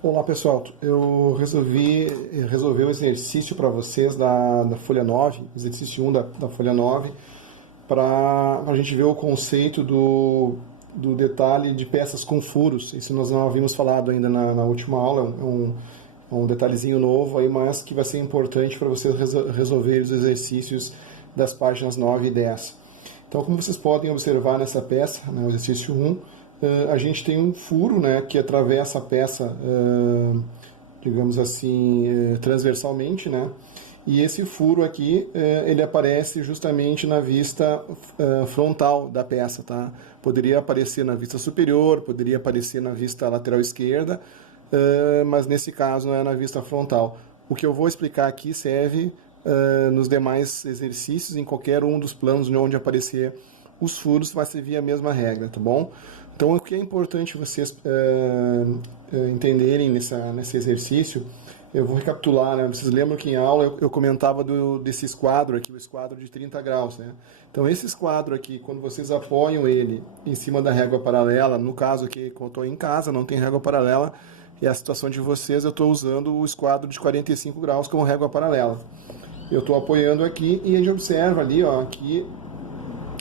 Olá pessoal, eu resolvi um exercício para vocês da folha 9, exercício 1 da folha 9, para a gente ver o conceito do detalhe de peças com furos. Isso nós não havíamos falado ainda na última aula, é um detalhezinho novo aí, mas que vai ser importante para vocês resolverem os exercícios das páginas 9 e 10. Então, como vocês podem observar nessa peça, né, o exercício 1, a gente tem um furo, né, que atravessa a peça, digamos assim, transversalmente, né? E esse furo aqui, ele aparece justamente na vista frontal da peça, tá? Poderia aparecer na vista superior, poderia aparecer na vista lateral esquerda, mas nesse caso não é na vista frontal. O que eu vou explicar aqui serve nos demais exercícios, em qualquer um dos planos onde aparecer os furos, vai servir a mesma regra, tá bom? Então, o que é importante vocês entenderem nesse exercício, eu vou recapitular, né? Vocês lembram que em aula eu comentava desse esquadro aqui, o esquadro de 30 graus, né? Então, esse esquadro aqui, quando vocês apoiam ele em cima da régua paralela, no caso aqui, quando eu estou em casa, não tem régua paralela, e a situação de vocês, eu estou usando o esquadro de 45 graus como régua paralela. Eu estou apoiando aqui e a gente observa ali, ó, que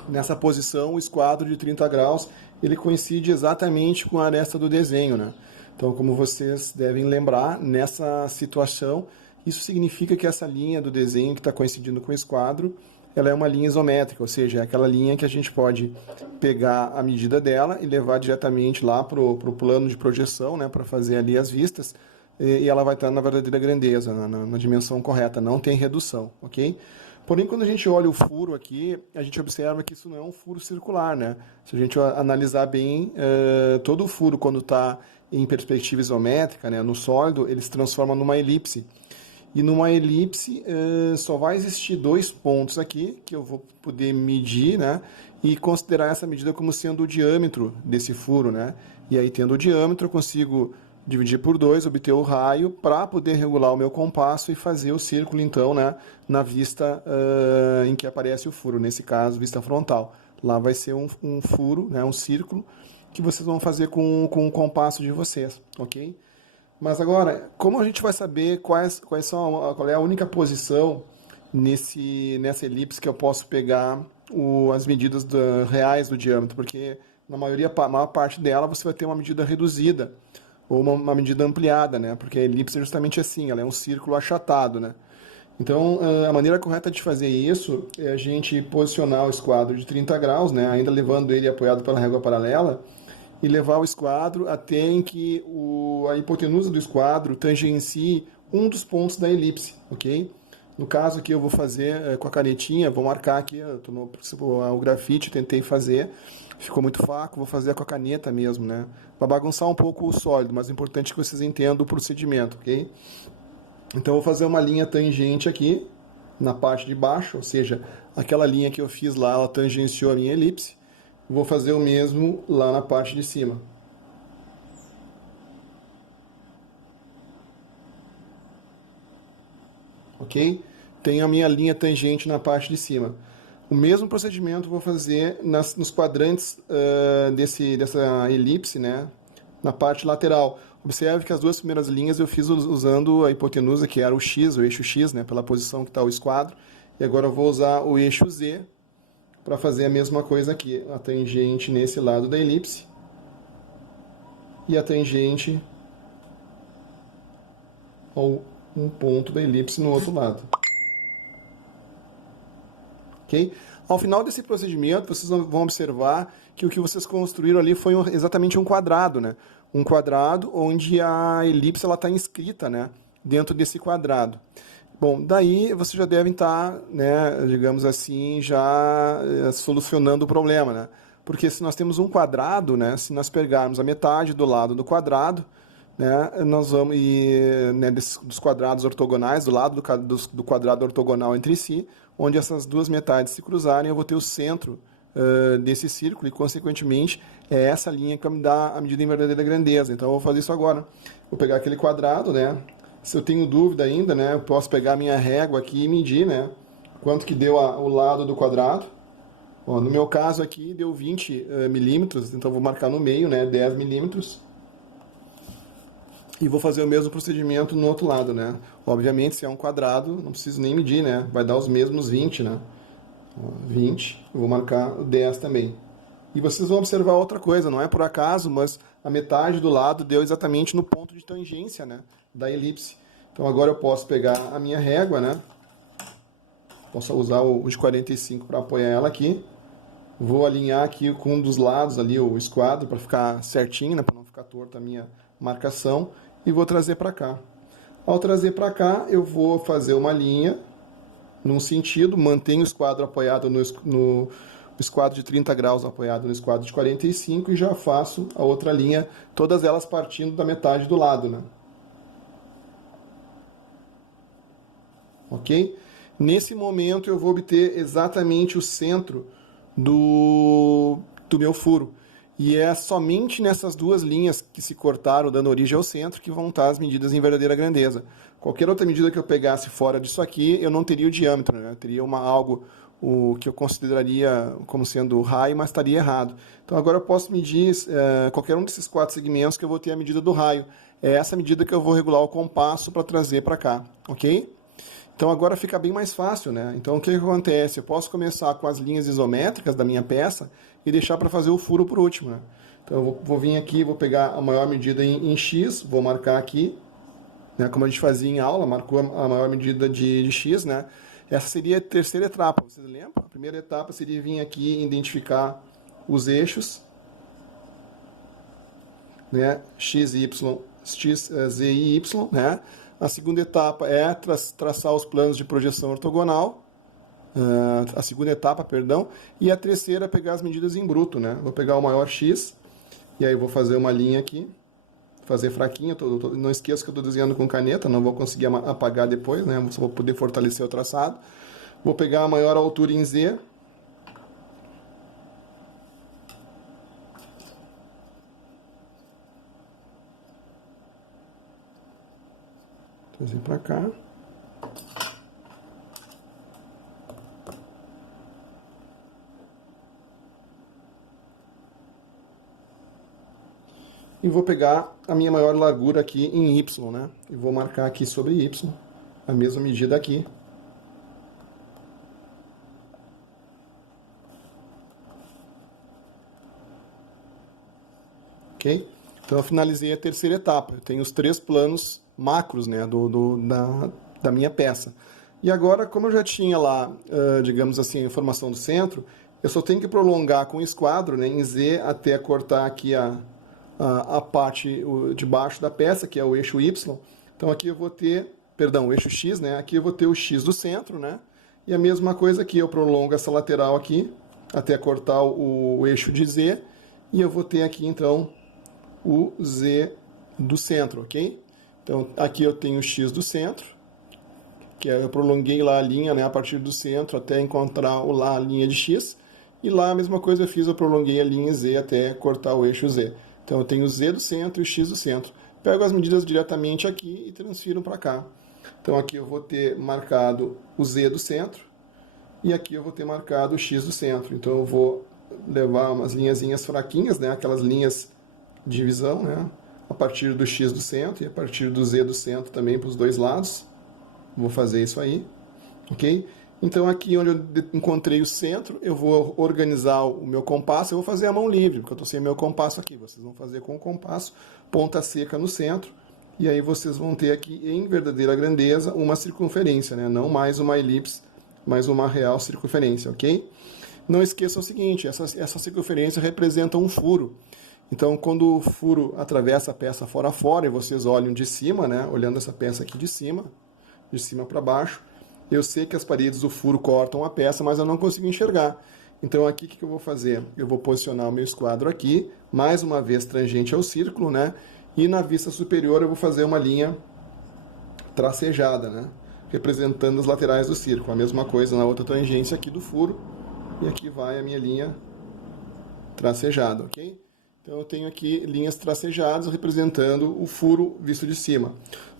nessa posição o esquadro de 30 graus ele coincide exatamente com a aresta do desenho, né? Então, como vocês devem lembrar, nessa situação, isso significa que essa linha do desenho que está coincidindo com o esquadro, ela é uma linha isométrica, ou seja, é aquela linha que a gente pode pegar a medida dela e levar diretamente lá para o plano de projeção, né, para fazer ali as vistas, e ela vai estar na verdadeira grandeza, na dimensão correta, não tem redução, ok? Porém, quando a gente olha o furo aqui, a gente observa que isso não é um furo circular, né? Se a gente analisar bem, todo o furo, quando está em perspectiva isométrica, né, no sólido, ele se transforma numa elipse. E numa elipse só vai existir dois pontos aqui, que eu vou poder medir, né, e considerar essa medida como sendo o diâmetro desse furo, né? E aí, tendo o diâmetro, eu consigo dividir por 2, obter o raio, para poder regular o meu compasso e fazer o círculo, então, né, na vista em que aparece o furo, nesse caso, vista frontal. Lá vai ser um furo, né, um círculo, que vocês vão fazer com o compasso de vocês, ok? Mas agora, como a gente vai saber qual é a única posição nessa elipse que eu posso pegar as medidas reais do diâmetro? Porque na maior parte dela você vai ter uma medida reduzida ou uma medida ampliada, né? Porque a elipse é justamente assim, ela é um círculo achatado, né? Então, a maneira correta de fazer isso é a gente posicionar o esquadro de 30 graus, né? Ainda levando ele apoiado pela régua paralela, e levar o esquadro até em que a hipotenusa do esquadro tangencie um dos pontos da elipse, ok? No caso aqui eu vou fazer com a canetinha, vou marcar aqui, o grafite tentei fazer, ficou muito fraco, vou fazer com a caneta mesmo, né? Para bagunçar um pouco o sólido, mas é importante que vocês entendam o procedimento, ok? Então eu vou fazer uma linha tangente aqui, na parte de baixo, ou seja, aquela linha que eu fiz lá, ela tangenciou a minha elipse. Vou fazer o mesmo lá na parte de cima. Ok? Tenho a minha linha tangente na parte de cima. O mesmo procedimento vou fazer nos quadrantes dessa elipse, né? Na parte lateral. Observe que as duas primeiras linhas eu fiz usando a hipotenusa, que era o X, o eixo X, né? Pela posição que está o esquadro. E agora eu vou usar o eixo Z para fazer a mesma coisa aqui. A tangente nesse lado da elipse e a tangente ou um ponto da elipse no outro lado. Ok? Ao final desse procedimento, vocês vão observar que o que vocês construíram ali foi exatamente um quadrado, né? Um quadrado onde a elipse está inscrita, né, dentro desse quadrado. Bom, daí vocês já devem estar, né, digamos assim, já solucionando o problema, né? Porque se nós temos um quadrado, né, se nós pegarmos a metade do lado do quadrado, né, nós vamos, né, dos quadrados ortogonais, do lado do quadrado ortogonal entre si, onde essas duas metades se cruzarem, eu vou ter o centro desse círculo e, consequentemente, é essa linha que vai me dar a medida em verdadeira grandeza. Então, eu vou fazer isso agora. Vou pegar aquele quadrado, né? Se eu tenho dúvida ainda, né, eu posso pegar a minha régua aqui e medir, né, quanto que deu o lado do quadrado. Ó, no meu caso aqui deu 20 milímetros, então vou marcar no meio, né, 10 milímetros. E vou fazer o mesmo procedimento no outro lado, né? Obviamente, se é um quadrado, não preciso nem medir, né? Vai dar os mesmos 20, né? 20, eu vou marcar 10 também. E vocês vão observar outra coisa, não é por acaso, mas a metade do lado deu exatamente no ponto de tangência, né, da elipse. Então agora eu posso pegar a minha régua, né, posso usar o de 45 para apoiar ela aqui. Vou alinhar aqui com um dos lados ali o esquadro para ficar certinho, né, para não ficar torta a minha marcação, e vou trazer para cá. Ao trazer para cá, eu vou fazer uma linha num sentido, mantenho o esquadro apoiado no esquadro de 30 graus apoiado no esquadro de 45 e já faço a outra linha, todas elas partindo da metade do lado, né? Ok? Nesse momento eu vou obter exatamente o centro do meu furo. E é somente nessas duas linhas que se cortaram, dando origem ao centro, que vão estar as medidas em verdadeira grandeza. Qualquer outra medida que eu pegasse fora disso aqui, eu não teria o diâmetro, né? Eu teria algo que eu consideraria como sendo raio, mas estaria errado. Então agora eu posso medir qualquer um desses 4 segmentos que eu vou ter a medida do raio. É essa medida que eu vou regular o compasso para trazer para cá, ok? Então agora fica bem mais fácil, né? Então o que acontece? Eu posso começar com as linhas isométricas da minha peça e deixar para fazer o furo por último, né? Então eu vou vir aqui, vou pegar a maior medida em X, vou marcar aqui, né? Como a gente fazia em aula, marcou a maior medida de X, né? Essa seria a terceira etapa, vocês lembram? A primeira etapa seria vir aqui e identificar os eixos, né? X, Y, X, Z e Y, né? A segunda etapa é traçar os planos de projeção ortogonal, a segunda etapa, perdão, e a terceira é pegar as medidas em bruto, né? Vou pegar o maior X, e aí vou fazer uma linha aqui, fazer fraquinha, não esqueça que eu estou desenhando com caneta, não vou conseguir apagar depois, né? Só vou poder fortalecer o traçado. Vou pegar a maior altura em Z, trazer para cá. E vou pegar a minha maior largura aqui em Y, né? E vou marcar aqui sobre Y, a mesma medida aqui. Ok? Então eu finalizei a terceira etapa. Eu tenho os 3 planos macros, né, da minha peça. E agora, como eu já tinha lá, digamos assim, a informação do centro, eu só tenho que prolongar com o esquadro, né, em Z até cortar aqui a parte de baixo da peça, que é o eixo Y. Então aqui eu vou ter, perdão, o eixo X, né, aqui eu vou ter o X do centro, né, e a mesma coisa aqui, eu prolongo essa lateral aqui até cortar o eixo de Z, e eu vou ter aqui então o Z do centro, ok? Então aqui eu tenho o X do centro, que eu prolonguei lá a linha, né, a partir do centro até encontrar lá a linha de X, e lá a mesma coisa eu fiz, eu prolonguei a linha Z até cortar o eixo Z. Então eu tenho o Z do centro e o X do centro. Pego as medidas diretamente aqui e transfiro para cá. Então aqui eu vou ter marcado o Z do centro e aqui eu vou ter marcado o X do centro. Então eu vou levar umas linhazinhas fraquinhas, né, aquelas linhas de divisão, né, a partir do X do centro e a partir do Z do centro também para os dois lados. Vou fazer isso aí, ok? Então aqui onde eu encontrei o centro, eu vou organizar o meu compasso, eu vou fazer a mão livre, porque eu estou sem meu compasso aqui. Vocês vão fazer com o compasso, ponta seca no centro, e aí vocês vão ter aqui em verdadeira grandeza uma circunferência, né? Não mais uma elipse, mas uma real circunferência, ok? Não esqueçam o seguinte, essa circunferência representa um furo. Então, quando o furo atravessa a peça fora a fora, e vocês olham de cima, né? Olhando essa peça aqui de cima para baixo, eu sei que as paredes do furo cortam a peça, mas eu não consigo enxergar. Então aqui o que eu vou fazer? Eu vou posicionar o meu esquadro aqui, mais uma vez tangente ao círculo, né? E na vista superior eu vou fazer uma linha tracejada, né? Representando as laterais do círculo. A mesma coisa na outra tangência aqui do furo. E aqui vai a minha linha tracejada, ok? Então eu tenho aqui linhas tracejadas representando o furo visto de cima.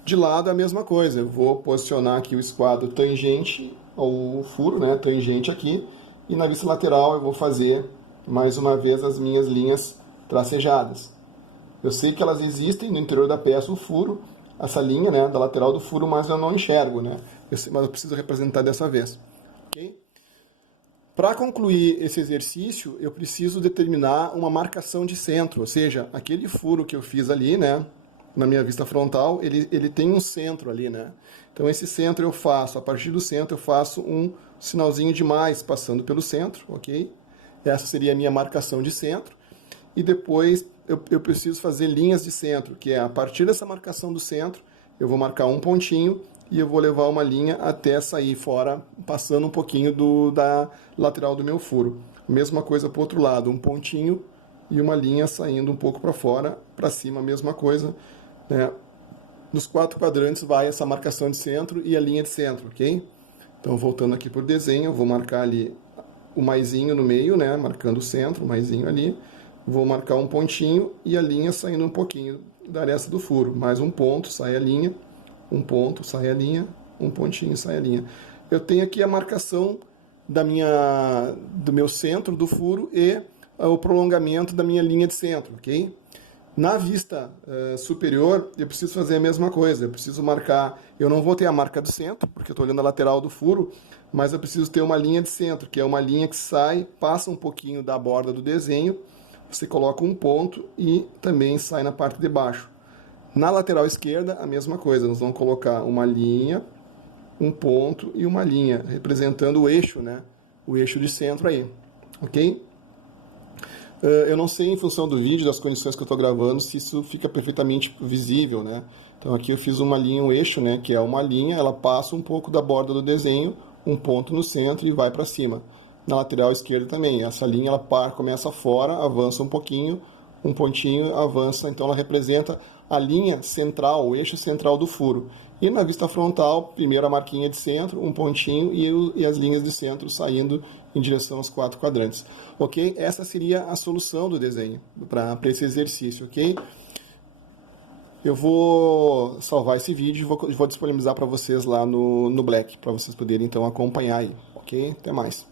De lado é a mesma coisa, eu vou posicionar aqui o esquadro tangente ao furo, né, tangente aqui, e na vista lateral eu vou fazer mais uma vez as minhas linhas tracejadas. Eu sei que elas existem no interior da peça, o furo, essa linha, né, da lateral do furo, mas eu não enxergo, né? Mas eu preciso representar dessa vez, ok? Para concluir esse exercício, eu preciso determinar uma marcação de centro, ou seja, aquele furo que eu fiz ali, né, na minha vista frontal, ele tem um centro ali, né? Então esse centro eu faço, a partir do centro eu faço um sinalzinho de mais passando pelo centro, ok? Essa seria a minha marcação de centro. E depois eu preciso fazer linhas de centro, que é a partir dessa marcação do centro, eu vou marcar um pontinho e eu vou levar uma linha até sair fora, passando um pouquinho da lateral do meu furo. Mesma coisa para o outro lado, um pontinho e uma linha saindo um pouco para fora, para cima, mesma coisa, né? Nos 4 quadrantes vai essa marcação de centro e a linha de centro, ok? Então, voltando aqui por desenho, eu vou marcar ali o maisinho no meio, né? Marcando o centro, o maisinho ali. Vou marcar um pontinho e a linha saindo um pouquinho da aresta do furo. Mais um ponto, sai a linha. Um ponto, sai a linha. Um pontinho, sai a linha. Eu tenho aqui a marcação do meu centro do furo e o prolongamento da minha linha de centro, ok? Na vista superior, eu preciso fazer a mesma coisa. Eu preciso marcar... Eu não vou ter a marca do centro, porque eu estou olhando a lateral do furo, mas eu preciso ter uma linha de centro, que é uma linha que sai, passa um pouquinho da borda do desenho, você coloca um ponto e também sai na parte de baixo. Na lateral esquerda, a mesma coisa. Nós vamos colocar uma linha, um ponto e uma linha, representando o eixo, né? O eixo de centro aí, ok? Eu não sei, em função do vídeo, das condições que eu estou gravando, se isso fica perfeitamente visível, né? Então aqui eu fiz uma linha, um eixo, né? Que é uma linha, ela passa um pouco da borda do desenho, um ponto no centro e vai para cima. Na lateral esquerda também, essa linha ela começa fora, avança um pouquinho, um pontinho, avança, então ela representa a linha central, o eixo central do furo. E na vista frontal, primeiro a marquinha de centro, um pontinho e as linhas de centro saindo em direção aos 4 quadrantes. Ok? Essa seria a solução do desenho para esse exercício, ok? Eu vou salvar esse vídeo e vou disponibilizar para vocês lá no Black, para vocês poderem então acompanhar aí, ok? Até mais.